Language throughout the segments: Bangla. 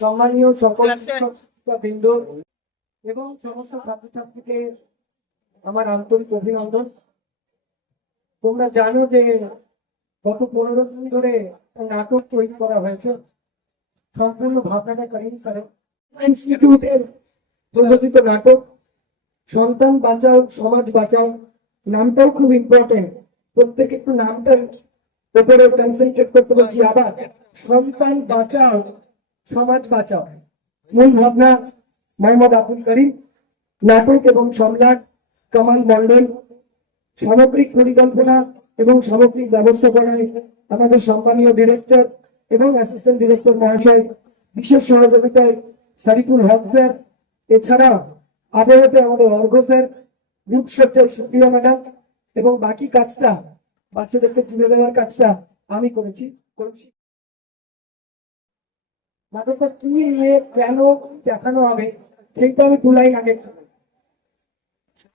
সম্মানীয় সকল শিক্ষকবৃন্দ এবং সমস্ত ছাত্রছাত্রীকে আমার আন্তরিক অভিনন্দন। তোমরা জানো যে গত 15 দিন ধরে নাটক তৈরি করা হয়েছে, সম্পূর্ণ ভাবনাটা করিম স্যারের ইনস্টিটিউটের প্রযোজিত নাটক সন্তান বাঁচাও সমাজ বাঁচাও। নামটাও খুব ইম্পর্টেন্ট, প্রত্যেকে একটু নামটার উপরে কনসেন্ট্রেট করতে বলছি। আবার সন্তান বাঁচাও সমাজ বাঁচাও, মূল ভাবনা মোহাম্মদ আব্দুল করিম, নাটক এবং সম্রাট কামাল মন্ডল, সামগ্রিক পরিকল্পনা এবং সামগ্রিক ব্যবস্থাপনায় আমাদের সম্মানীয় ডিরেক্টর এবং অ্যাসিস্ট্যান্ট ডিরেক্টর মহাশয়, বিশেষ সহযোগিতায় সারিফুল হক স্যার, এছাড়া আবহতে আমাদের অর্ঘ স্যার, রূপসজ্জায় সুপ্রিয়া ম্যাডাম, এবং বাকি কাজটা বাচ্চাদেরকে তুলে দেওয়ার কাজটা আমি করেছি। নাটকটা কি নিয়ে কেন দেখানো হবে সেইটা আমি তুলাই আগে।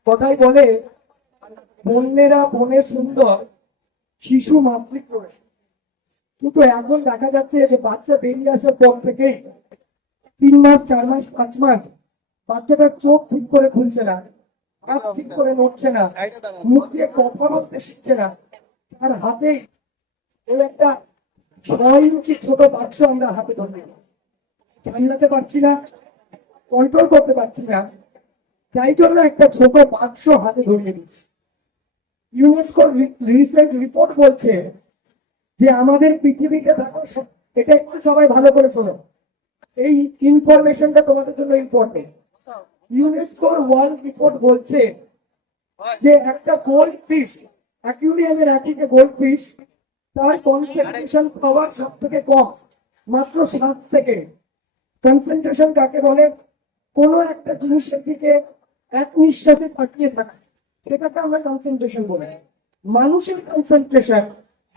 কথাই বলে বন্যেরা বনে সুন্দর, শিশু মাতৃক করে, কিন্তু এখন দেখা যাচ্ছে যে বাচ্চা বেরিয়ে আসার পর থেকেই 3 মাস 4 মাস 5 মাস বাচ্চাটার চোখ ঠিক করে খুলছে না, হাত ঠিক করে নড়ছে না, মুখ দিয়ে কথা বলতে শিখছে না। আর হাতে ওই একটা 6 ইঞ্চি ছোট বাক্স আমরা হাতে ধরে সামলাতে পারছি না, কন্ট্রোল করতে পারছি না, তাই জন্য একটা ছোট বাক্স হাতে ধরিয়ে দিচ্ছি। ইউনেস্কো রিসেন্ট রিপোর্ট বলছে যে আমাদের পৃথিবীতে থাকা, এটা একটু সবাই ভালো করে শোনো, এই ইনফরমেশনটা তোমাদের জন্য ইম্পর্টেন্ট। ইউনেস্কোর ওয়ার্ল্ড রিপোর্ট বলছে যে একটা গোল্ড ফিশ, অ্যাকুয়ারিয়ামের একদিকে গোল্ড ফিশ, তার কনসেন্ট্রেশন পাওয়ার সব থেকে কম, মাত্র 7 সেকেন্ড। কনসেন্ট্রেশন কাকে বলে? কোনো একটা জিনিসের দিকে এক নিঃশ্বাসে তাকিয়ে থাকা, সেটাকে আমরা কনসেন্ট্রেশন বলি। মানুষের কনসেন্ট্রেশন,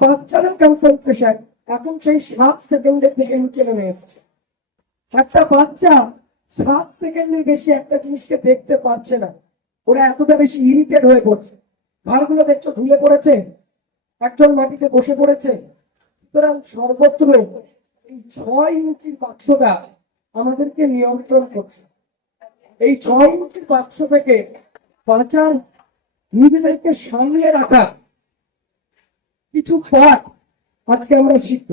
বাচ্চাদের কনসেন্ট্রেশন এখন সেই 7 সেকেন্ডের দিকে নিচে নেমে এসেছে। একটা বাচ্চা 7 সেকেন্ডের বেশি একটা জিনিসকে দেখতে পাচ্ছে না, ওরা এতটা বেশি ইরিটেট হয়ে পড়ছে। ভারগুলো দেখছো ধুলে পড়েছে, একজন মাটিতে বসে পড়েছে। সুতরাং সর্বত্র এই 6 ইঞ্চির বাক্সটা আমাদেরকে নিয়ন্ত্রণ করছে। এই 6 ইঞ্চির বাক্স থেকে বাঁচার, নিজেদেরকে সামলে রাখা কিছু পাঠ আজকে আমরা শিখব।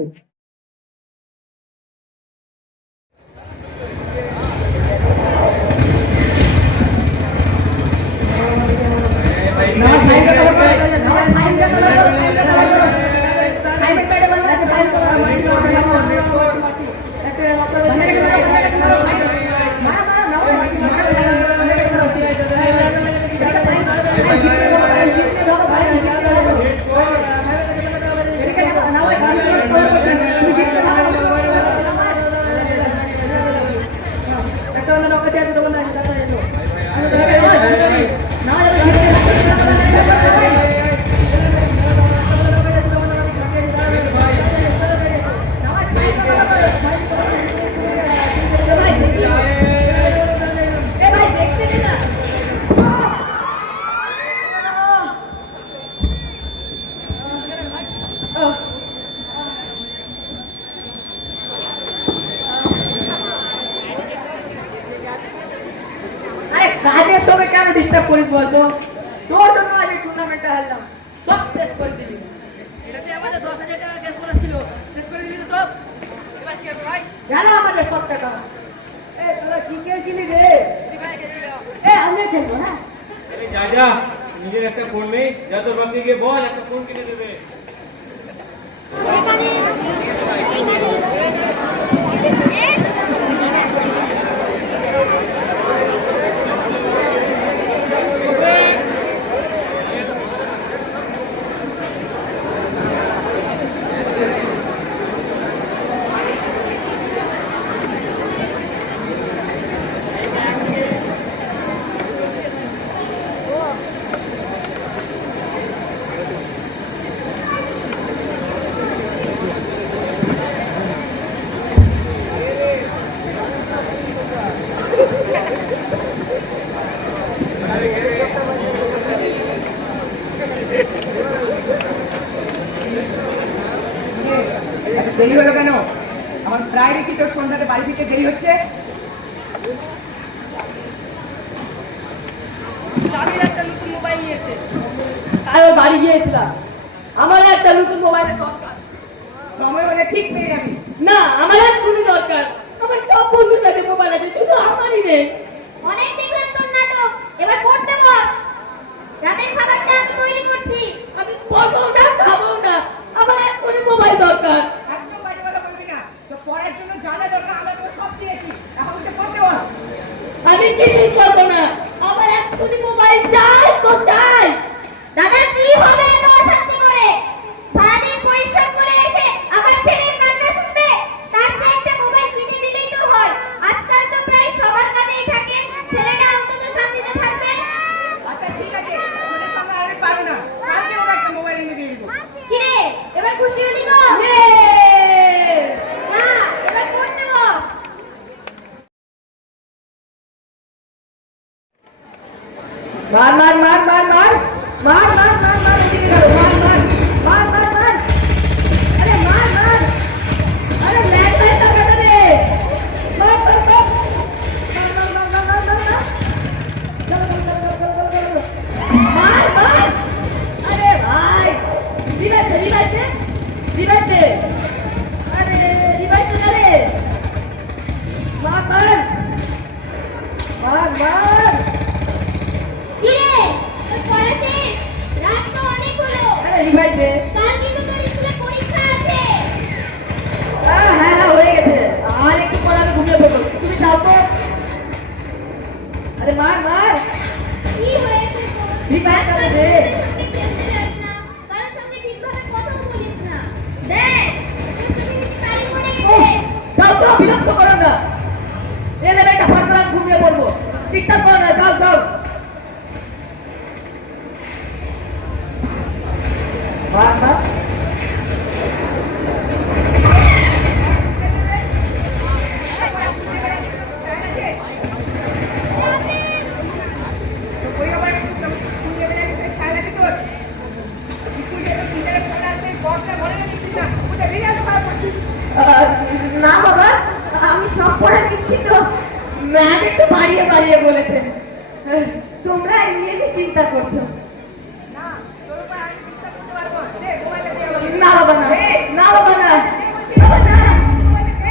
কাজের সময় কেন ডিস্টার্ব করিস বলতো? তোর জন্য আজ এই টুর্নামেন্টটা হারলাম, সব শেষ করে দিলি। এটাতে আমাদের 10,000 টাকা ক্যাশ বোনাস ছিল, শেষ করে দিলি তো সব। এবার কি হবে ভাই? গেল আমাদের সব টাকা। এ তোরা কি খেলছিলি রে? ফ্রি ফায়ার খেলছিল। এ আমরা খেলবো না। আরে যা যা, নিজের একটা ফোন নেই, যা তোর বাপকে গিয়ে বল একটা ফোন কিনে দেবে। দেরি হলো কেন? আমার প্রায় দেখি তোর সন্ধ্যাতে বাড়ি থেকে দেরি হচ্ছে। স্বামীর একটা নতুন মোবাইল নিয়েছে, তাই ও বাড়ি গিয়েছিলাম। আমার একটা নতুন মোবাইলের দরকার। সময় হলে ঠিক পেয়ে যাবি। না, আমার এক্ষুনি দরকার। আমার সব বন্ধুর কাছে মোবাইল আছে, শুধু আমারই নেই। অনেক দেখলাম তোর নাটক, এবার পড়তে বস। রাতের খাবারটা আমি তৈরি করছি। আমি পড়বো না, খাবো না, আমার এক্ষুনি মোবাইল দরকার। একদম বাজে কথা বলবি না। তো পড়ার জন্য যা যা দরকার আমরা তোর সব দিয়েছি, এখন তুই পড়তে বস। আমি কিছুই করবো না, আমার এক্ষুনি মোবাইল চাই তো চাই। দাদা কি হবে এত অশান্তি করে? সারাদিন পরিশ্রম করে এসে আবার ছেলের কান্না শুনবে? তার চেয়ে একটা মোবাইল কিনে দিলেই তো হয়। আজকাল তো প্রায় সবার কাছেই থাকে, ছেলেটা অন্তত শান্তিতে থাকবে। আচ্ছা ঠিক আছে, তোদের সামনে আর আমি পারবো না। কালকে ওকে একটা মোবাইল এনে দিয়ে দিবো। কি রে, এবার খুশি হলি তো? না, এবার পড়তে বস। মার মার মার মার মার মার মার মার মার এদিকে গেল, মার মার মার মার মার, আরে মার মার, আরে ম্যাচ হয়ে যাবে না রে, মার মার মার মার মার মার মার মার মার, মার মার, আরে ভাই রিভাইতে রিভাইতে রিভাইতে, আরে রিভাইতে না রে, মার মার মার মার, কি রে, তোর পড়া শেষ? রাত তো অনেক হলো। আরে রিভাইতে, কাল কিন্তু তোর স্কুলে পরীক্ষা আছে। হ্যাঁ হ্যাঁ হয়ে গেছে, আর একটু পরে আমি ঘুমিয়ে পড়বো, তুমি যাও তো, আরে মার মার, কি হয়েছে তোর? রিভাইট করে দে, সঙ্গে খেলতে যাস না, কারোর সঙ্গে ঠিকভাবে কথা বলিস না। দেখ, তুই তাই মনে গেছে। যাও তো, বিরক্ত করো না, এলে বেটা ফাঁক করে আমি ঘুমিয়ে পড়বো, ডিস্টার্ব করো না, যাও যাও, মার মার, না বাবা, আমি সব পড়া দিচ্ছি তো। ম্যাম একটু বাড়িয়ে বাড়িয়ে বলেছেন। তোমরা এই নিয়ে কি চিন্তা করছো? না বাবা না, না বাবা না, বাবা না,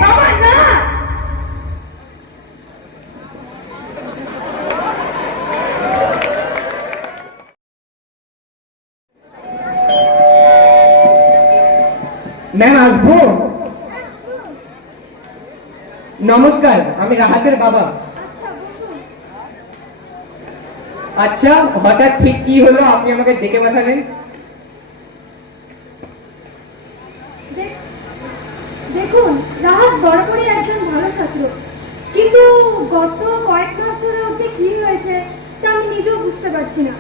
বাবা না। ম্যাম আসবো? নমস্কার, আমি রাহাতের বাবা। আচ্ছা, হঠাৎ ঠিক কি হলো আপনি আমাকে ডেকে পাঠালেন? দেখুন, রাহাত বরাবরই একজন ভালো ছাত্র, কিন্তু গত কয়েক মাস ধরে ওর যে কি হয়েছে তা আমি নিজেও বুঝতে পারছি না।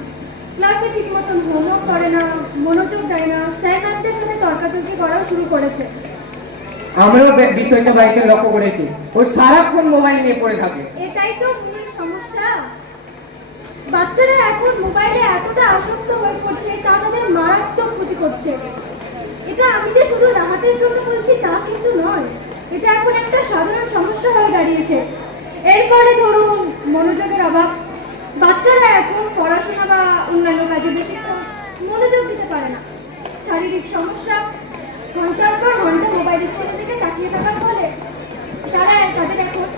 ক্লাসে ঠিক মতন হোমওয়ার্ক করে না, মনোযোগ দেয় না, স্যার ম্যামদের সাথে তর্কাতর্কি করাও শুরু করেছে। আমরাও বিষয়টা বাড়িতে লক্ষ্য করেছি, ও সারাক্ষণ মোবাইল নিয়ে পড়ে থাকে। এটাই তো মূল সমস্যা। বাচ্চারা এখন মোবাইলে এতটা আসক্ত হয়ে পড়ছে, তা তাদের মারাত্মক ক্ষতি করছে। এটা আমি যে শুধু রাহাতের জন্য বলছি তা কিন্তু নয়, এটা এখন একটা সাধারণ সমস্যা হয়ে দাঁড়িয়েছে। এর ফলে ধরুন মনোযোগের অভাব, বাচ্চারা এখন পড়াশোনা বা অন্যান্য কাজে বেশি মনোযোগ দিতে পারে না। শারীরিক সমস্যা, ঘন্টার পর ঘন্টা মোবাইল স্ক্রিনের দিকে তাকিয়ে থাকার ফলে তাদের এখন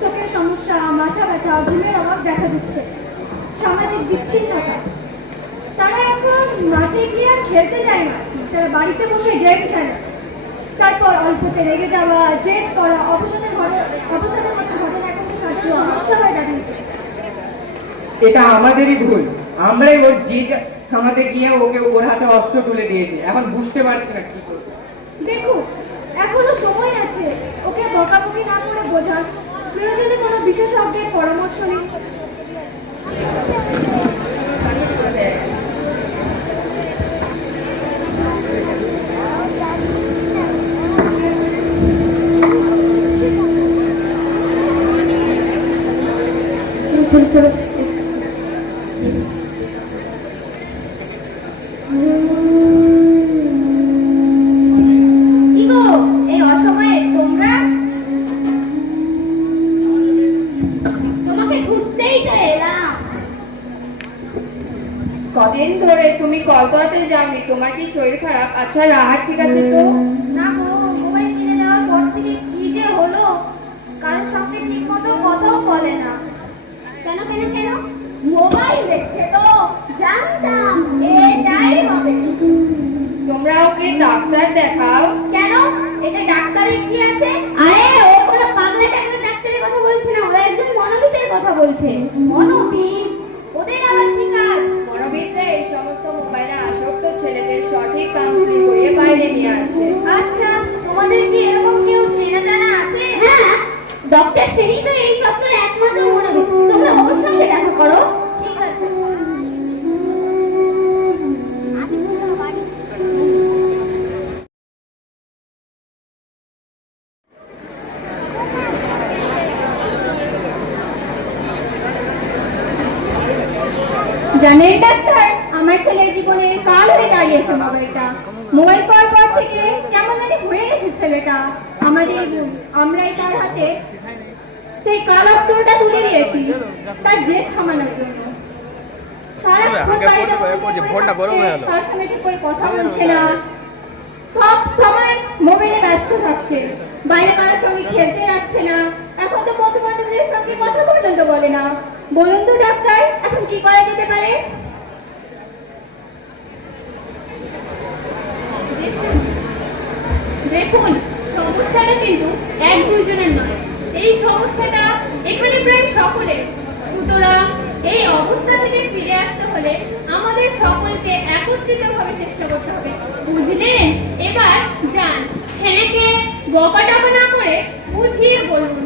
চোখের সমস্যা, মাথা ব্যথা, ঘুমের অভাব দেখা দিচ্ছে। সামাজিক বিচ্ছিন্নতা, তারা এখন মাঠে গিয়ে আর খেলতে যায় না, তারা বাড়িতে বসে গেম খেলে। তারপর অল্পতে রেগে যাওয়া, জেদ করা, অবসাদের মতো ঘটনা এখন সমস্যা হয়ে দাঁড়িয়েছে। এটা আমাদেরই ভুল, আমরাই ওর জিদ থামাতে গিয়ে ওকে ওর হাতে অস্ত্র তুলে দিয়েছি, এখন বুঝতে পারছি না কি করবো। দেখুন, এখনো সময় আছে, ওকে বকাবকি না করে বোঝান, প্রয়োজনে কোনো বিশেষজ্ঞের পরামর্শ নিন। চলো চলো, কি গো, এই অসময়ে তোমরা? পড়াতে যাওনি, তোমার কি শরীর খারাপ? আচ্ছা রাহাত ঠিক আছে তো? না গো, মোবাইল কিনে দেওয়ার পর থেকে কি যে হলো, কারোর সঙ্গে ঠিক মতো কথাও বলে না। কেন কেন কেন? মোবাইল দেখছে তো, জানতাম এটাই হবে। তোমরা ওকে ডাক্তার দেখাও। কেন? এটা ডাক্তারের কি আছে? আরে ও কোনো পাগলা টাগলা ডাক্তারের কথা বলছে না, ও একজন মনোবিদের কথা বলছে। মনোবিদ? ওদের আবার কি কাজ? মনোবিদরা এই সমস্ত মোবাইলে আসক্ত ছেলেদের সঠিক কাউন্সিলিং করিয়ে বাইরে নিয়ে আসে। আচ্ছা, তোমাদের কি এরকম কেউ চেনা জানা আছে? হ্যাঁ, ডক্টর সেনি তো এই চত্বরে একমাত্র মনোবিদ। তোমরা ওর সঙ্গে দেখা করো। ঠিক আছে। জানেন ডাক্তার, আমার ছেলের জীবনে কাল হয়ে দাঁড়িয়েছে মোবাইলটা। মোবাইল পাওয়ার পর থেকে কেমন জানি হয়ে গেছে ছেলেটা। আমরাই তার হাতে সেই কাল অস্ত্রটা তুলে দিয়েছি তার জেদ থামানোর জন্য। সারাক্ষণ বাড়িতে তার সঙ্গে ঠিক করে কথা বলছে না, সব সময় মোবাইলে ব্যস্ত থাকছে, বাইরে কারোর সঙ্গে খেলতে যাচ্ছে না, এখন তো বন্ধু বান্ধবদের সঙ্গে কথা পর্যন্ত বলে না। বলুন তো ডাক্তার, এখন কি করা যেতে পারে? দেখুন, সমস্যাটা কিন্তু এক দুইজনের নয়, এই সমস্যাটা এখানে প্রায় সকলের। সুতরাং এই অবস্থা থেকে ফিরে আসতে হলে আমাদের সকলকে একত্রিতভাবে চেষ্টা করতে হবে, বুঝলেন? এবার যান, ছেলেকে বকাটকা না করে বুঝিয়ে বলুন।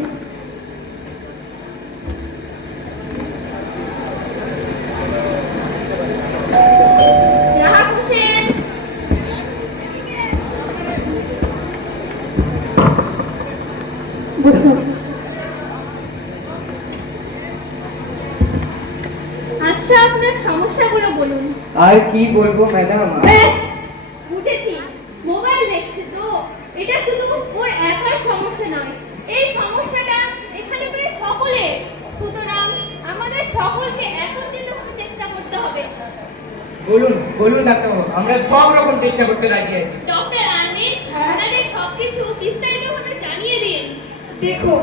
রাহাত হোসেন, আচ্ছা আপনার সমস্যাগুলো বলুন। আর কি বলবো ম্যাডাম? ব্যাস, বুঝেছি, মোবাইল দেখছে তো। এটা শুধু ওর একার সমস্যা নয়, এই সমস্যাটা এখানে প্রায় সকলের। সুতরাং আমাদের সকলকে একত্রিত হতে চেষ্টা করতে হবে। বলুন বলুন ডাক্তারবাবু, আমরা সব রকম চেষ্টা করতে রাজি আছি। ডক্টর আরমিন, আপনাদের সবকিছু বিস্তারিতভাবে জানিয়ে দিন। দেখো,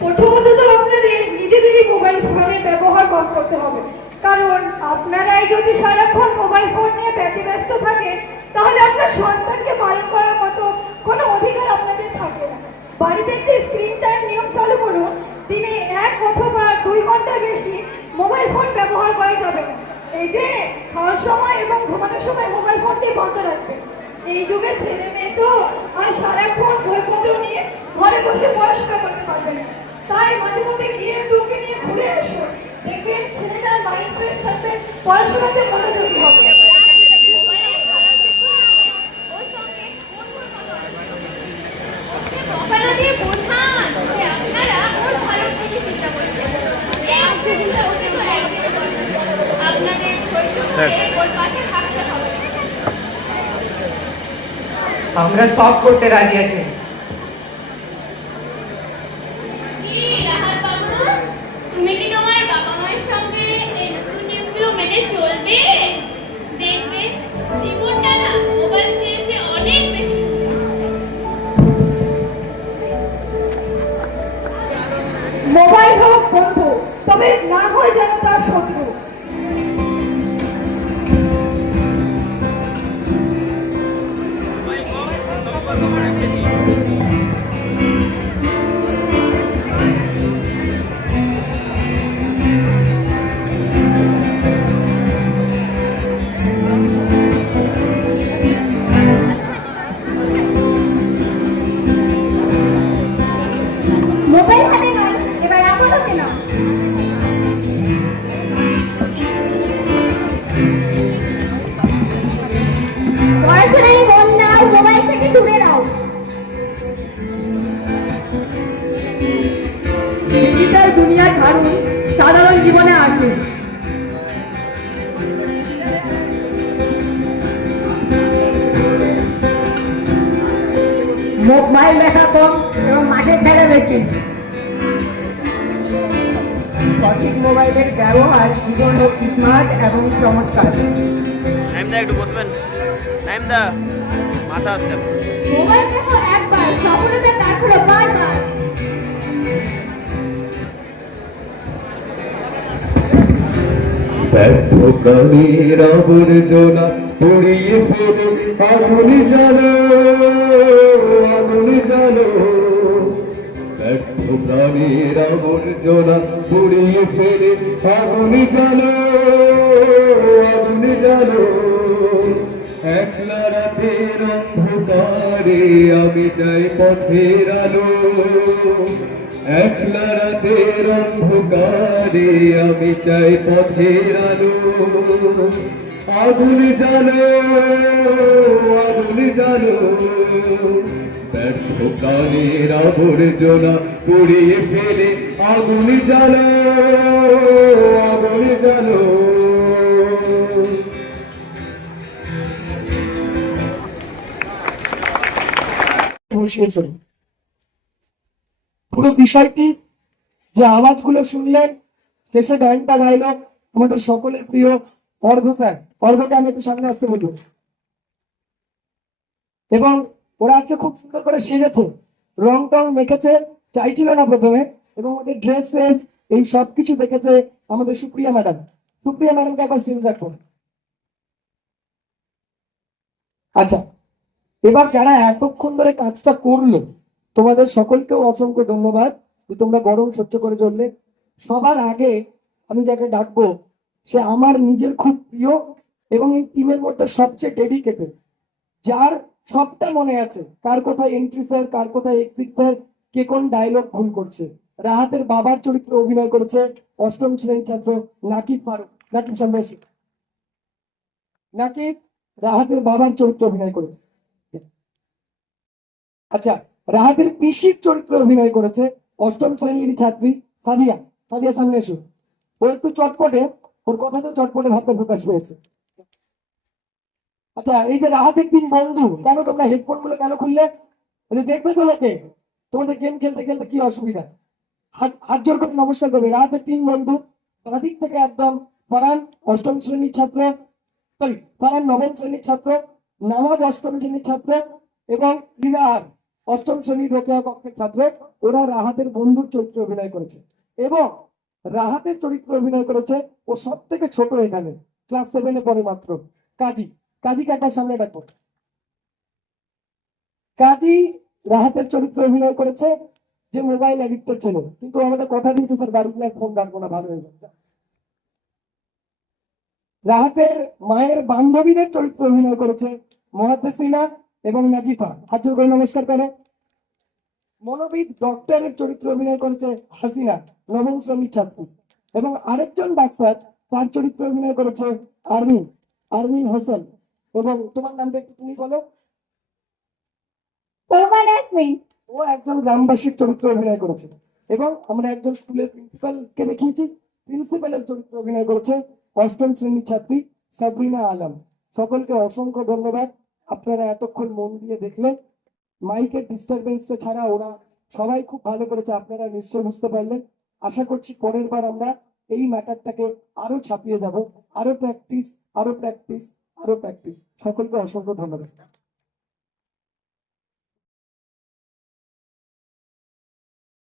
প্রথমত তো আপনাদের নিজেদেরই মোবাইল ফোনের ব্যবহার কম করতে হবে। কারণ আপনারাই যদি সারাক্ষণ মোবাইল ফোন নিয়ে ব্যতিব্যস্ত থাকে, তাহলে আপনার সন্তানকে পালন করার মতো কোনো অধিকার আপনাদের থাকবে না। বাড়িতে একটি স্ক্রিন টাইম নিয়ম চালু করুন, দিনে 1 অথবা 2 ঘন্টার বেশি মোবাইল ফোন ব্যবহার করা যাবে না। এই যে খাওয়ার সময় এবং ঘুমানোর সময় মোবাইল ফোনটি বন্ধ রাখবেন। এই যুগে ছেলে মেয়ে তো আর সারাক্ষণ বইপত্র নিয়ে ঘরে বসে পড়াশোনা করতে পারবে না। তাই মাঝে মধ্যে গিয়ে টুকে নিয়ে ঘুরে এসো, দেখবেন ছেলেটার মাইন্ড ফ্রেশ থাকবে, পড়াশোনাতে মনোযোগী হবে। মোবাইলের খারাপ দিকও আছে, ওর সঙ্গে বন্ধুর মতো আচরণ। ওকে বকানো দিয়ে বোঝান যে আপনারা ওর ভালোর জন্য চিন্তা করছেন। এই অভ্যাসগুলো ওকে তো একদিনে বলেন। আপনাদের ধৈর্য ধরে ওর পাশে থাকতে হবে। আমরা সব করতে রাজি আছি। কি রাহাত বাবু, তুমি কি তোমার বাবা মায়ের সঙ্গে এই নতুন নিয়মগুলো মেনে চলবে? দেখবে জীবনটা না মোবাইল দিয়েছে অনেক বেশি সুন্দর। মোবাইল হোক বন্ধু, তবে না হয় যেন তার শত্রু। মোবাইল হাতে নয়, এবার আপাতত নাও। পড়াশোনায় মন দাও, মোবাইল থেকে দূরে রাও। ডিজিটাল দুনিয়া ছাড়ুন, সাধারণ জীবনে আসুন। মোবাইল দেখা কম এবং মাঠে খেলা বেশি। সঠিক মোবাইলের ব্যবহার জীবন হোক স্মার্ট এবং চমৎকার। নাইমদা একটু বসবেন। নাইমদা মাথা আসছে আমার। মোবাইল দেখো একবার, সফলতা তার হলো বারবার। ব্যর্থ প্রাণীর আবর্জনা পুড়িয়ে ফেলে আগুন জ্বালো, আগুন জ্বালো। ব্যর্থ প্রাণীর আবর্জনা পুড়িয়ে ফেলে আগুন জ্বালো, আগুন জ্বালো। একলা রাতের অন্ধকারে আমি চাই পথের আলো, একলা রাতের অন্ধকারে আমি চাই পথের আলো। আগুন জ্বালো, আগুন জ্বালো। ব্যর্থ প্রাণের আবর্জনা পুড়িয়ে ফেলে আগুন জ্বালো, আগুন জ্বালো। বসিয়েছেন পুরো বিষয়টি যে আওয়াজগুলো শুনলেন, শেষে গানটা গাইল আমাদের সকলের প্রিয় অর্ঘ স্যার। অর্ঘকে আমি একটু সামনে আসতে বলবো। এবং ওরা আজকে খুব সুন্দর করে সেজেছে, রং টং মেখেছে, চাইছিল না প্রথমে, এবং ওদের ড্রেস ফ্রেস এই সব কিছু দেখেছে আমাদের সুপ্রিয়া ম্যাডাম। সুপ্রিয়া ম্যাডামকে একবার সিন রাখবো। আচ্ছা, এবার যারা এতক্ষণ ধরে কাজটা করলো তোমাদের সকলকেও অসংখ্য ধন্যবাদ যে তোমরা গরম সহ্য করে চললে। সবার আগে আমি যাকে ডাকবো সে আমার নিজের খুব প্রিয় এবং এই টিমের মধ্যে সবচেয়ে ডেডিকেটেড, যার সবটা মনে আছে, কার কোথায় এন্ট্রি স্যার, কার কোথায় এক্সিট স্যার, কে কোন ডায়লগ ভুল করছে। রাহাতের বাবার চরিত্রে অভিনয় করেছে অষ্টম শ্রেণীর ছাত্র নাকিব ফারুক। নাকিব সামনে এসে। নাকিব রাহাতের বাবার চরিত্রে অভিনয় করেছে। আচ্ছা, রাহাতের পিসির চরিত্রে অভিনয় করেছে অষ্টম শ্রেণীর ছাত্রী সাদিয়া। সাদিয়া সামনে এসো। ও একটু চটপটে, ওর কথাতে চটপটে ভাবটা প্রকাশ পেয়েছে। আচ্ছা, এই যে রাহাতের তিন বন্ধু, কেন তোমরা হেডফোন গুলো কেন খুললে? দেখবে তো লোকে তোমাদের গেম খেলতে খেলতে কি অসুবিধা। হাত জোর করে নমস্কার করবে। রাহাতের তিন বন্ধু, বাদিক থেকে একদম ফারহান অষ্টম শ্রেণীর ছাত্র, সরি ফারহান নবম শ্রেণীর ছাত্র, নামাজ অষ্টম শ্রেণীর ছাত্র এবং রিনার অষ্টম শ্রেণীর রোকেয়া কক্ষের ছাত্র। ওরা রাহাতের বন্ধুর চরিত্রে অভিনয় করেছে এবং রাহাতের চরিত্রে অভিনয় করেছে ও সব থেকে ছোট এখানে, ক্লাস 7-এ পড়ে মাত্র, কাজী। কাজীকে একবার সামনে ডাকবো। কাজী রাহাতের চরিত্রে অভিনয় করেছে যে মোবাইল অ্যাডিক্টেড ছিল, কিন্তু আমাদের কথা দিয়েছে স্যার বাড়ি গিয়ে ফোন রাখবো না, ভালো হয়ে যাবে। রাহাতের মায়ের বান্ধবীদের চরিত্রে অভিনয় করেছে মুহাদ্দিসিনা এবং নাজিফা। হাত জোর করে নমস্কার করো। মনোবিদ ডক্টরের চরিত্রে অভিনয় করেছে হাসিনা, নবম শ্রেণীর ছাত্রী। এবং আরেকজন ডাক্তার, তার চরিত্রে অভিনয় করেছে আরমিন, আরমিন হোসেন। এবং তোমার নামটা একটু তুমি বলো। ও একজন গ্রামবাসীর চরিত্রে অভিনয় করেছে। এবং আমরা একজন স্কুলের প্রিন্সিপালকে দেখিয়েছি, প্রিন্সিপালের চরিত্রে অভিনয় করেছে অষ্টম শ্রেণীর ছাত্রী সাবরিনা আলম। সকলকে অসংখ্য ধন্যবাদ, আপনারা এতক্ষণ মন দিয়ে দেখলেন। মাইকের ডিস্টারবেন্সটা ছাড়া ওরা সবাই খুব ভালো করেছে, আপনারা নিশ্চয় বুঝতে পারলেন। আশা করছি পরের বার আমরা এই ম্যাটারটাকে আরো ছাপিয়ে যাব। আরো প্র্যাকটিস, আরো প্র্যাকটিস, আরো প্র্যাকটিস। সকলকে অসংখ্য ধন্যবাদ।